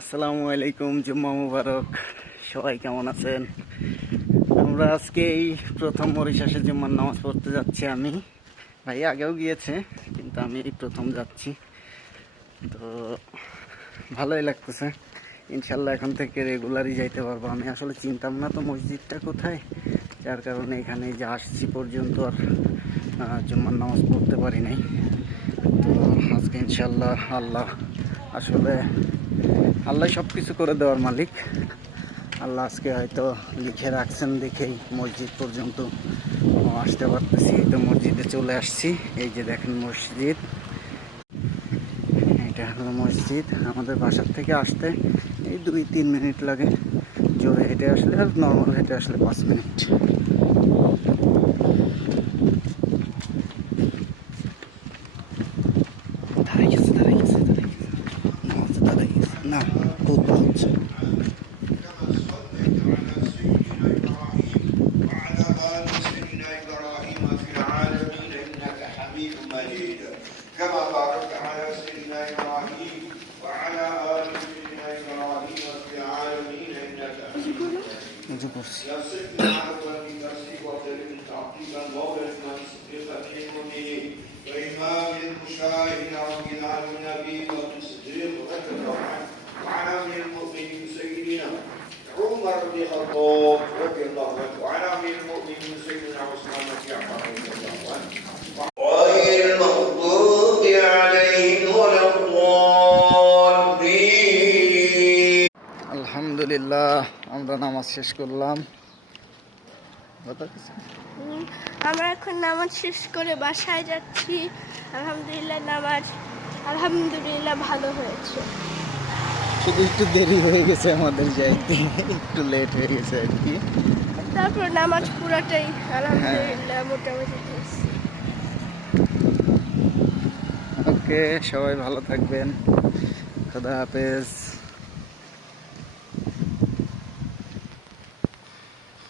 আসসালামু আলাইকুম, জুম্মা মুবারক। সবাই কেমন আছেন? আমরা আজকে এই প্রথম মরিশাসে জুম্মার নামাজ পড়তে যাচ্ছি। আমি ভাই আগেও গিয়েছে, কিন্তু আমি এই প্রথম যাচ্ছি। তো ভালোই লাগতেছে। ইনশাল্লাহ এখন থেকে রেগুলারই যাইতে পারবো। আমি আসলে চিনতাম না তো মসজিদটা কোথায়, যার কারণে এখানে যে আসছি পর্যন্ত আর জুম্মার নামাজ পড়তে পারি নাই। তো আজকে ইনশাল্লাহ আসলে আল্লাহ সব কিছু করে দেওয়ার মালিক। আল্লাহ আজকে হয়তো লিখে রাখছেন দেখেই মসজিদ পর্যন্ত আসতে পারতেছি। তো মসজিদে চলে আসছি। এই যে দেখেন মসজিদ, এটা হলো মসজিদ। আমাদের বাসার থেকে আসতে এই 2-3 মিনিট লাগে। জোরে হেঁটে আসলে আর নর্মাল হেঁটে আসলে 5 মিনিট। দাঁড়াই গেছে না, খুব হচ্ছে। كما باركت على سيدنا إبراهيم وعلى آل سيدنا إبراهيم في العالمين إنك حميد مجيد. يصفنا عفوا بنفسك وكرم تعقيبا وغفرا صديقا للمؤمنين وإمام المشاهدين رب العالمين نبي وتصديق رضي الله عنه وعلى أمير المؤمنين سيدنا عمر بن الخطاب رضي الله عنه وعلى أمير المؤمنين سيدنا عثمان بن عفان رضي الله عنه غير المغضوب عليهم ولا الضالين. আলহামদুলিল্লাহ, আমরা নামাজ শেষ করলাম। আমরা এখন নামাজ শেষ করে বাসায় যাচ্ছি। আলহামদুলিল্লাহ ভালো হয়েছে। শুধু একটু দেরি হয়ে গেছে আমাদের যাইতে, একটু লেট হয়ে গেছে আর কি। তারপর নামাজ পুরাটাই আলহামদুলিল্লাহ মোটামুটি হয়েছে। ওকে, সবাই ভালো থাকবেন। খোদা হাফেজ।